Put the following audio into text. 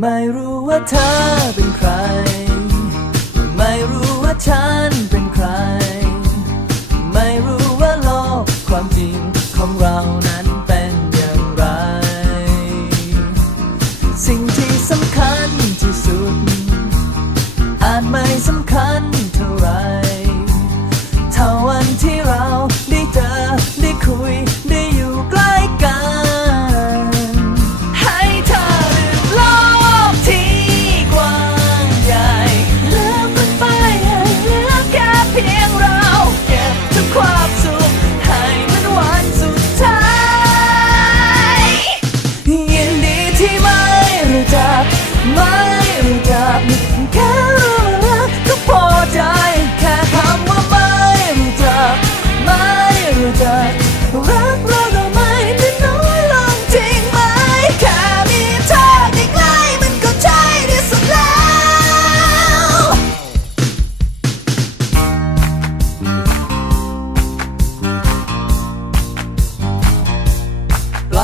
ไม่รู้ว่าเธอเป็นใคร ไม่รู้ว่าฉันเป็นใคร ไม่รู้ว่าโลกความจริงของเรานั้นเป็นอย่างไร สิ่ง